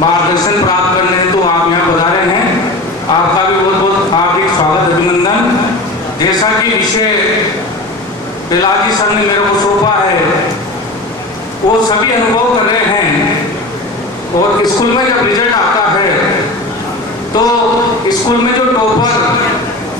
मार्गदर्शन प्राप्त करने तो आप यहाँ पधारे हैं। आपका भी बहुत बहुत हार्दिक स्वागत, अभिनंदन। जैसा कि विषय पिलाजी सर ने मेरे को सौंपा है, वो सभी अनुभव कर रहे हैं। और स्कूल में जब रिजल्ट आता है तो स्कूल में जो टॉपर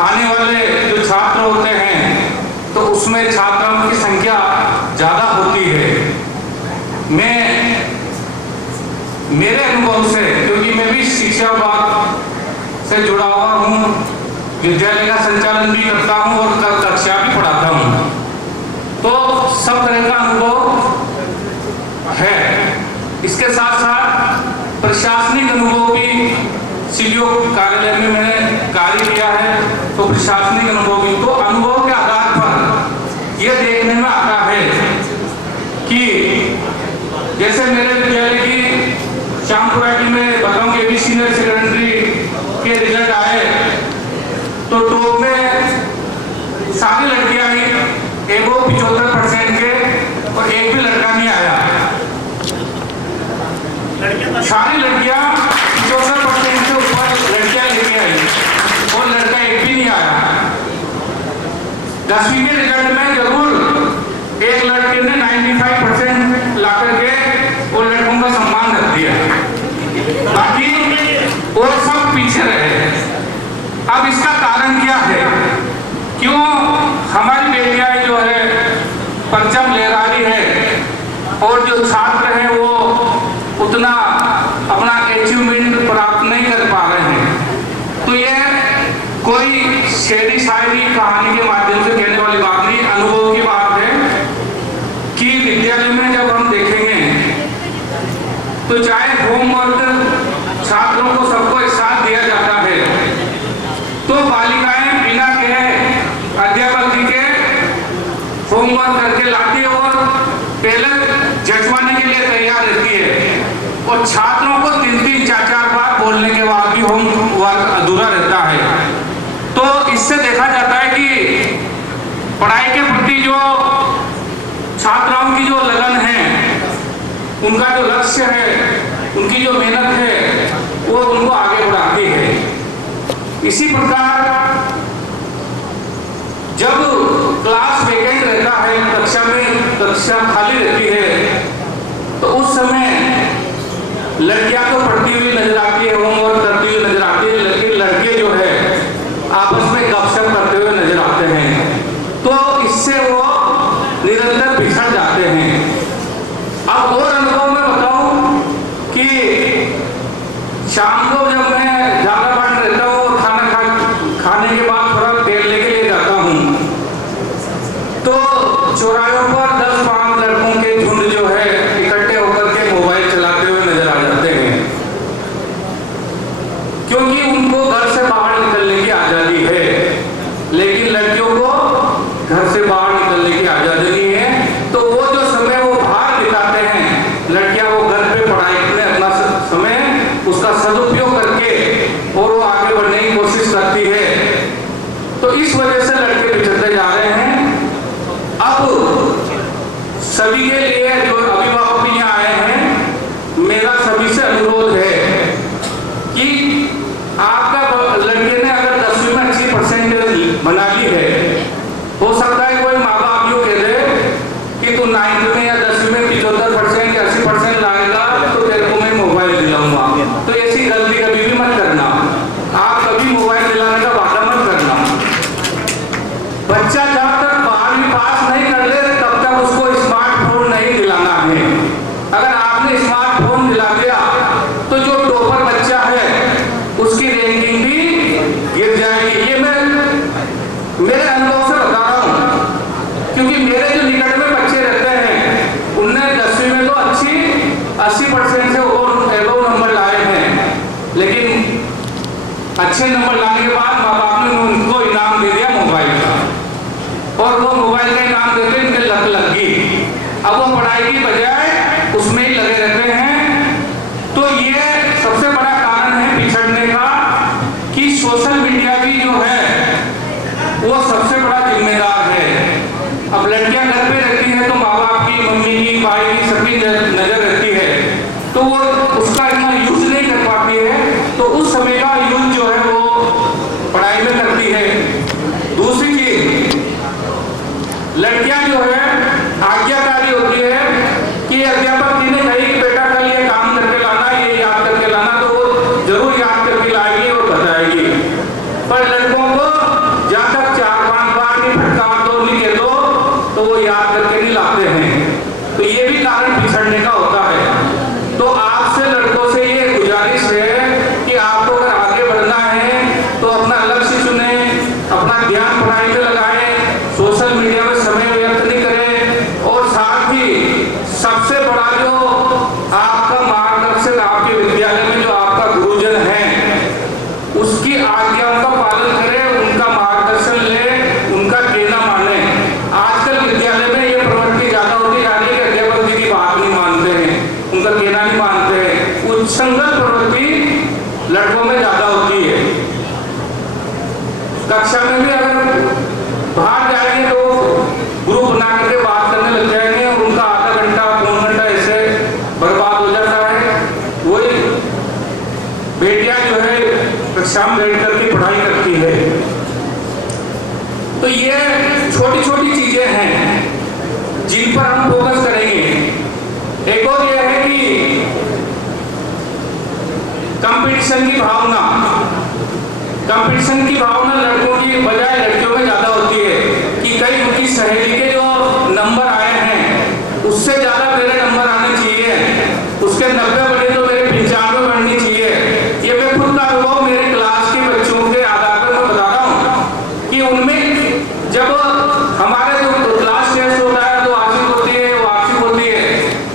आने वाले जो छात्र होते हैं तो उसमें छात्रों की संख्या ज़्यादा होती है। मैं मेरे अनुभव से, क्योंकि मैं भी शिक्षा विभाग से जुड़ा हुआ हूँ, विद्यालय का संचालन भी करता हूँ और कक्षा भी पढ़ाता हूँ, तो सब तरह का अनुभव है। इसके साथ साथ प्रशासनिक अनुभव भी सीडीओ कार्यालय में मैंने कार्य किया है, तो प्रशासनिक अनुभव भी, तो अनुभव के आधार पर यह देखने में आता है कि जैसे मेरे विद्यालय की श्यामपुराटी में बताऊं कि सीनियर सेकेंडरी के रिजल्ट आए तो टॉप में सारी लड़कियां आई, एगो 75% के, और एक भी लड़का नहीं आया। सारी लड़कियां 75% से ऊपर लड़कियां लेके आई और लड़का एक भी नहीं आया। 10वीं के रिजल्ट में जरूर एक लड़के ने 95% ला करके और लड़कों का सम्मान रख दिया, बाकी और सब पीछे रहे। अब इसका कारण क्या है? क्यों हमारी बेटियां जो है परचम लहरा रही है और जो छात्र हैं वो उतना अपना अचीवमेंट प्राप्त नहीं कर पा रहे हैं? तो ये कोई शेरी शायरी कहानी के माध्यम से कहने वाली बात नहीं, अनुभव की बात है कि विद्यालय में जब हम देखेंगे तो चाहे होमवर्क छात्रों को सबको एक साथ दिया जाता है, तो बालिकाएं बिना कहे अध्यापक जी के होमवर्क करके लाती है और पहले जजमाने के लिए तैयार रहती है, और छात्रों को 3-3, 4-4 बार बोलने के बाद भी होमवर्क अधूरा रहता है। तो इससे देखा जाता है कि पढ़ाई के प्रति जो छात्राओं की जो लगन है, उनका जो लक्ष्य है, उनकी जो मेहनत है, वो उनको आगे बढ़ाती है। इसी प्रकार जब क्लास वेकेंट रहता है, कक्षा खाली रहती है, तो उस समय लड़कियां तो पढ़ती हुई नजर आती है, होमवर्क करती हुई नजर आती है, लेकिन लड़के जो है आपस में गपशप करते हुए नजर आते हैं, तो इससे वो निरंतर पिछड़ जाते हैं। अब और अनुभव में बताऊं कि शाम को जब मैं ज्यादा बार रहता हूँ और खाने के बाद थोड़ा टहलने के लिए जाता हूँ, तो चौराहों पर 10-5 लड़कों के झुंड जो है इकट्ठे होकर के मोबाइल चलाते हुए नजर आ जाते हैं, क्योंकि उनको घर से बाहर निकलने की आजादी है, लेकिन लड़कियों को घर से बाहर निकलने की आजादी नहीं है। तो वो जो समय वो बाहर बिताते हैं, लड़कियां वो घर पे पढ़ाई में अपना समय उसका सदुपयोग करके और वो आगे बढ़ने की कोशिश करती है, तो इस वजह से लड़के पिछड़ते जा रहे हैं। अब सभी के लिए जो अभिभावक भी यहाँ आए हैं, मेरा सभी से अनुरोध है कि आपका लड़के ने अगर 10वीं में अच्छी परसेंटेज बना ली है, हो सकता है कोई माँ बाप यूँ कह दे कि तू 9th में या 10वीं में 75% या 80% लाएगा तो तेरे को मैं मोबाइल दिलाऊंगा। तो ऐसी गलती कभी भी मत करना, आप कभी मोबाइल दिलाने का वादा मत करना। बच्चा जब तक 12वीं पास नहीं कर ले तब तक उसको स्मार्टफोन नहीं दिलाना है। अगर आपने स्मार्टफोन दिला दिया तो जो टॉपर बच्चा है उसकी रैंकिंग भी गिर जाएगी। ये मैं मेरे अनुभव से बता रहा हूँ, क्योंकि मेरे जो निकट में बच्चे रहते हैं उनने 10वीं में तो अच्छी 80% से एबव नंबर लाए हैं, लेकिन अच्छे नंबर लाने के बाद माँ बाप ने उनको इनाम दे दिया मोबाइल का, और वो मोबाइल का इनाम देते इनके लत लग गई। अब वो पढ़ाई की बजाय उसमें ही लगे रहते हैं। तो ये सबसे बड़ा कारण है पिछड़ने का कि सोशल मीडिया भी जो है वो सबसे बड़ा जिम्मेदार है। अब लड़कियां घर पे रहती हैं तो माँ बाप की, मम्मी की, भाई की सबकी नजर रहती है, तो वो उसका इतना यूज तो उस समय का यूज जो है वो पढ़ाई में करती है। दूसरी चीज, लड़कियां जो है आज्ञाकारी होती है कि अध्यापक जी ने कही कि बेटा कल ये काम करके लाना, ये याद करके लाना, तो वो जरूर याद करके लाएगी और बताएगी। पर लड़कों को जब तक 4-5 बार नहीं फटका दो, नहीं कह दो, तो वो याद करके नहीं लाते हैं। तो ये भी कारण पिछड़ने का होता है। तो आपसे लड़कों से ये गुजारिश है कि आपको अगर आगे बढ़ना है तो अपना लक्ष्य चुने, अपना ध्यान पढ़ाई में लगाएं, सोशल मीडिया में समय व्यर्थ नहीं करें, और साथ ही सबसे बड़ा जो आपका मार्गदर्शक आपके विद्यालय में जो आपका गुरुजन है उसकी आज्ञाओं का पालन करें, उनका मार्गदर्शन ले, उनका कहना माने। आजकल विद्यालय में ये प्रवृत्ति ज्यादा होती जा रही है कि अध्यापक जी की बात नहीं मानते हैं, उनका कहना नहीं मानते हैं। उच्छृंखल प्रवृत्ति लड़कों में ज्यादा होती है। कक्षा में भी अगर बाहर जाएंगे तो ग्रुप बना करके बात करने लग जाएंगे और उनका आधा घंटा पौन घंटा ऐसे बर्बाद हो जाता है। वही बेटियां जो है कक्षा में बैठ करके पढ़ाई करती है। तो ये छोटी छोटी चीजें हैं जिन पर हम फोकस करेंगे। एक और ये है कि कंपटीशन की भावना, कंपटीशन की भावना लड़कों की बजाय लड़कियों में ज्यादा होती है कि कई उनकी सहेली के जो नंबर आए हैं उससे ज्यादा मेरे नंबर आने चाहिए, उसके 90 बने तो मेरे 95 बननी चाहिए। ये मैं खुद का अनुभव मेरे क्लास के बच्चों के आधार पर मैं बता रहा हूँ कि उनमें जब हमारे जो क्लास टेस्ट होता है तो वार्षिक होती है, वार्षिक होती है,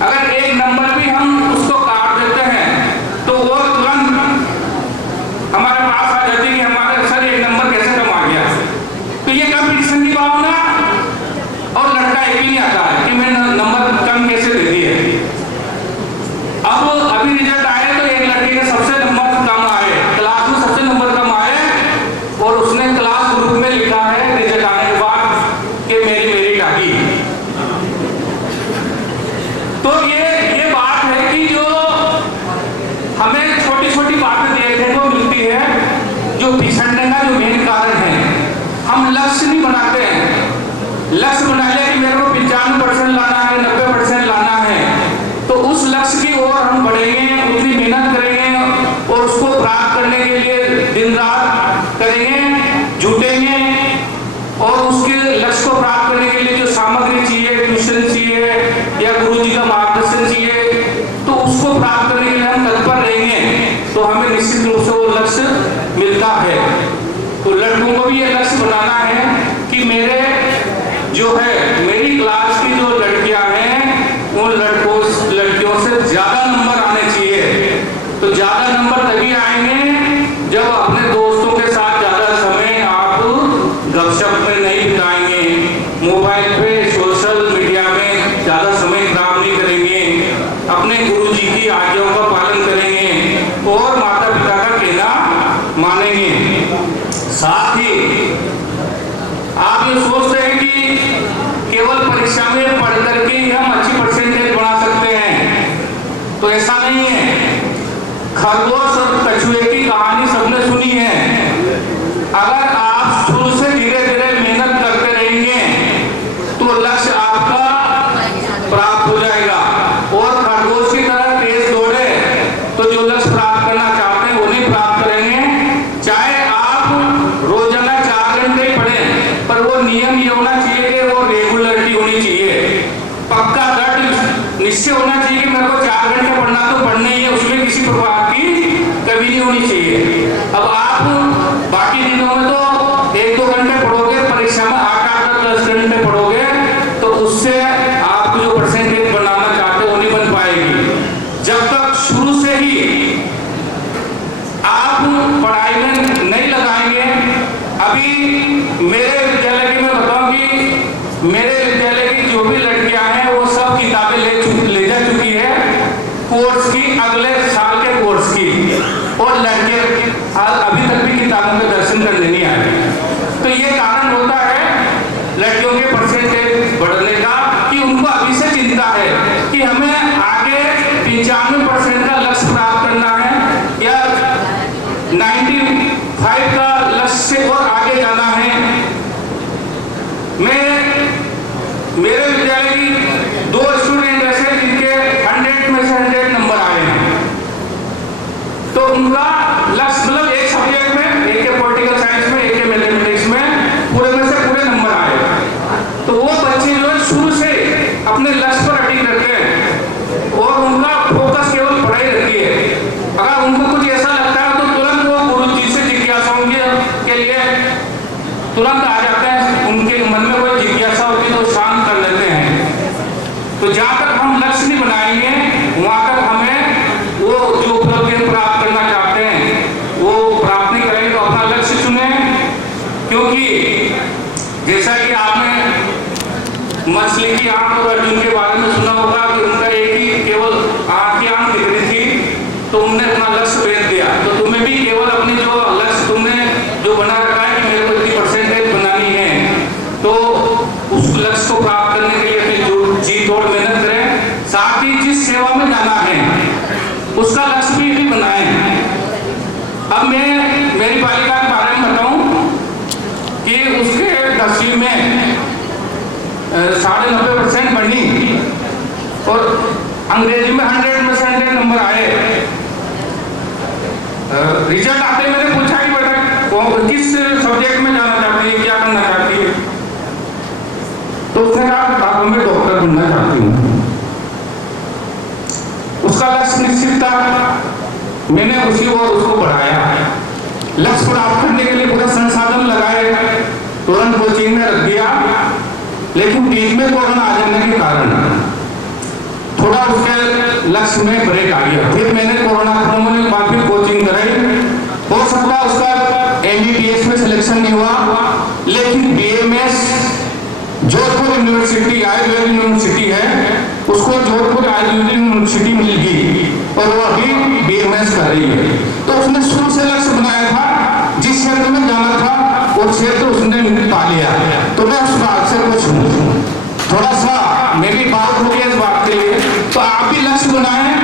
अगर एक नंबर भी हम उसको काट देते हैं तो वो तुरंत हमारे पास आ जाती है, हमारे सर एक नंबर कैसे कम आ गया। तो ये कंपटीशन की भावना, और लड़का एक भी नहीं आता है कि मैंने नंबर कम कैसे दे दिए। अब अभी रिजल्ट आए तो एक लड़के के सबसे नंबर कम आए, क्लास में सबसे नंबर कम आए, और उसने क्लास ग्रुप में लिखा है रिजल्ट आने के बाद कि मेरी मेरिट आ गई। तो ये बात है कि जो हमें छोटी छोटी बातें देखने को मिलती है जो पिछड़ने का जो मेन कारण है। हम लक्ष्य नहीं बनाते हैं। लक्ष्य बना लिया कि मेरे को 95% लाना है, 90% लाना है, तो उस लक्ष्य की ओर हम बढ़ेंगे, उतनी मेहनत करेंगे और उसको प्राप्त करने के लिए दिन रात करेंगे, जुटेंगे, और उसके लक्ष्य को प्राप्त करने के लिए जो सामग्री चाहिए, ट्यूशन चाहिए या गुरुजी का मार्गदर्शन चाहिए, तो उसको प्राप्त करने के लिए हम तत्पर रहेंगे तो हमें निश्चित रूप से वो लक्ष्य मिलता है। तो लड़कों को भी ये लक्ष्य बनाना है कि मेरे जो है मेरी क्लास की जो लड़कियां हैं उन लड़कियों से ज्यादा नंबर आने चाहिए। तो ज्यादा नंबर तभी आएंगे जब अपने दोस्तों के साथ ज्यादा समय आप गपशप में नहीं बिताएंगे, मोबाइल पे सोशल मीडिया में ज्यादा समय खराब नहीं करेंगे, अपने गुरुजी की आज्ञाओं का पालन करेंगे और माता पिता का कहना मानेंगे। साथ ही आप ये सोचते हैं कि केवल परीक्षा में पढ़ करके ही हम अच्छी परसेंटेज बना सकते हैं, तो ऐसा नहीं है। खरगोश और कछुए की कहानी सबने सुनी है। अगर आप शुरू से धीरे धीरे मेहनत करते रहेंगे तो लक्ष्य आपका प्राप्त हो जाएगा, और खरगोश की तरह तेज दौड़े तो जो लक्ष्य प्राप्त करना चाहते हैं उन्हें प्राप्त करेंगे। चाहे आप रोजाना 4 घंटे पढ़ें, पर वो नियम ये होना चाहिए कि वो रेगुलरिटी होनी चाहिए, पक्का दृढ़ निश्चय होना चाहिए कि मेरे को 4 घंटे पढ़ना तो पढ़ना ही है, उसमें किसी प्रकार की कमी नहीं होनी चाहिए। अब आप बाकी दिनों में तो 1-2 घंटे पढ़ोगे, परीक्षा में 8-10 घंटे पढ़ोगे, तो उससे आप जो परसेंटेज बनाना चाहते हो वो नहीं बन पाएगी। जब तक शुरू से ही आप पढ़ाई में नहीं लगाएंगे। अभी मेरे विद्यालय की मैं बताऊं कि मेरे विद्यालय की जो भी लड़कियां हैं वो सब किताबें ले जा चुकी है कोर्स की, अगले साल के कोर्स की, और लड़के अभी तक भी किताबों में दर्शन करने नहीं आए। तो ये कारण होता है लड़कियों के परसेंटेज बढ़ने का कि उनको अभी से चिंता है कि हमें आगे 95% का लक्ष्य प्राप्त करना है या तुमने अपना लक्ष्य भेज दिया, तो तुम्हें भी केवल अपनी जो लक्ष्य तुमने जो बना रखा है कि मेरे को इतनी परसेंटेज बनानी है, तो उस लक्ष्य को प्राप्त करने के लिए अपनी जी तोड़ मेहनत करें। साथ ही जिस सेवा में जाना है उसका लक्ष्य भी बनाएं। अब मैं मेरी बालिका के बारे में बताऊं कि उसके 10वीं में 90% बनी और अंग्रेजी में 100% नंबर आए। रिजल्ट आते मैंने पूछा कि बेटा किस सब्जेक्ट में जाना चाहती है, क्या करना चाहती है, तो उसने कहा मैं डॉक्टर बनना चाहती हूँ। उसका लक्ष्य निश्चित था, मैंने उसी और उसको बढ़ाया। लक्ष्य प्राप्त करने के लिए पूरा संसाधन लगाए, तुरंत कोचिंग में रख दिया, लेकिन बीच में कोरोना आ जाने के कारण थोड़ा उसके लक्ष्य में ब्रेक आ गया। फिर मैंने कोरोना खत्म होने के बाद फिर कोचिंग कराई। हो सकता है उसका MBBS में सिलेक्शन नहीं हुआ, लेकिन BMS Jodhpur university Ayurveda university है, उसको जोधपुर आयुर्वेद यूनिवर्सिटी मिल गई और वो अभी BMS कर रही है। तो उसने शुरू से लक्ष्य बनाया था, जिस क्षेत्र में जाना था वो क्षेत्र उसने पा लिया। तो मैं उस बात से कुछ थोड़ा सा मेरी बात हो गई इस बात के लिए। तो आप भी लक्ष्य बनाएं,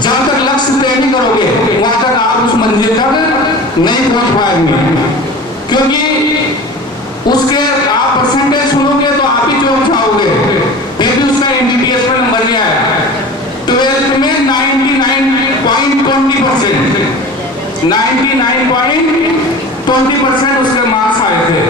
जब तक लक्ष्य तय नहीं करोगे वहां तक आप उस मंजिल तक नहीं पहुंच पाएंगे, क्योंकि उसके आप परसेंटेज सुनोगे तो आप ही जो चाहोगे। फिर भी उसका MBBS में नंबर नहीं आया। 12th में 99.20% उसके मार्क्स आए थे,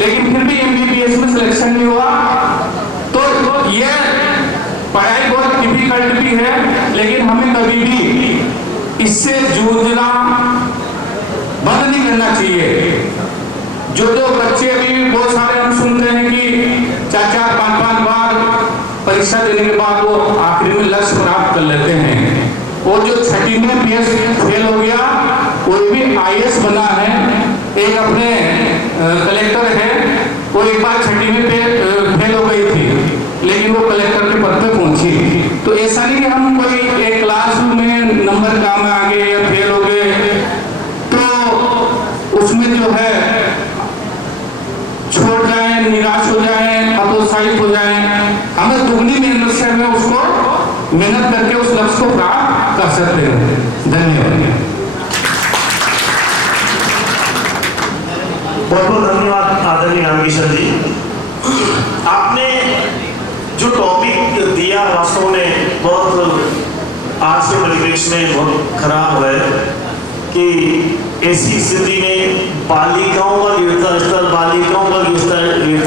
लेकिन फिर भी MBBS में सिलेक्शन नहीं हुआ। तो ये पढ़ाई बहुत डिफिकल्ट भी है, लेकिन हमें कभी भी इससे जूझना बंद नहीं करना चाहिए। जो बच्चे अभी बहुत सारे हम सुनते हैं कि 4-4, 5-5 बार परीक्षा देने के बाद वो आखिरी में लक्ष्य प्राप्त कर लेते हैं। और जो 6वीं में फेल हो गया वो भी IAS बना है। एक अपने कलेक्टर है, वो एक बार 6वीं में फेल हो गई थी, लेकिन वो कलेक्टर के पद पे पहुंची। तो ऐसा नहीं कि हम कोई एक क्लास में नंबर कम आ गए या फेल हो गए तो उसमें जो है छोड़ जाए, निराश हो जाए, हतोत्साहित हो जाए। हमें दुगनी मेहनत से हमें उसको मेहनत करके उस लक्ष्य को प्राप्त कर सकते हैं। धन्यवाद। बहुत बहुत धन्यवाद आदरणीय रामकिशन जी। आपने जो टॉपिक दिया वास्तव में बहुत आज के परिवेश में बहुत खराब है कि ऐसी स्थिति में बालिकाओं का गिरता